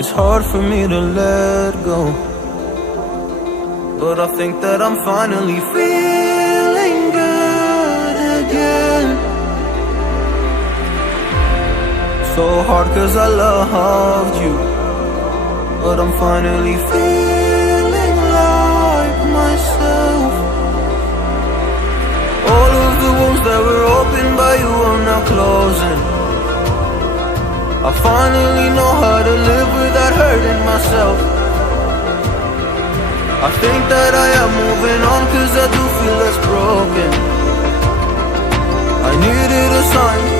It's hard for me to let go, but I think that I'm finally feeling good again. So hard cause I loved you, but I'm finally feeling like myself. All of the wounds that were opened by you are now closing. I finally know how to live without hurting myself. I think that I am moving on cause I do feel less broken. I needed a sign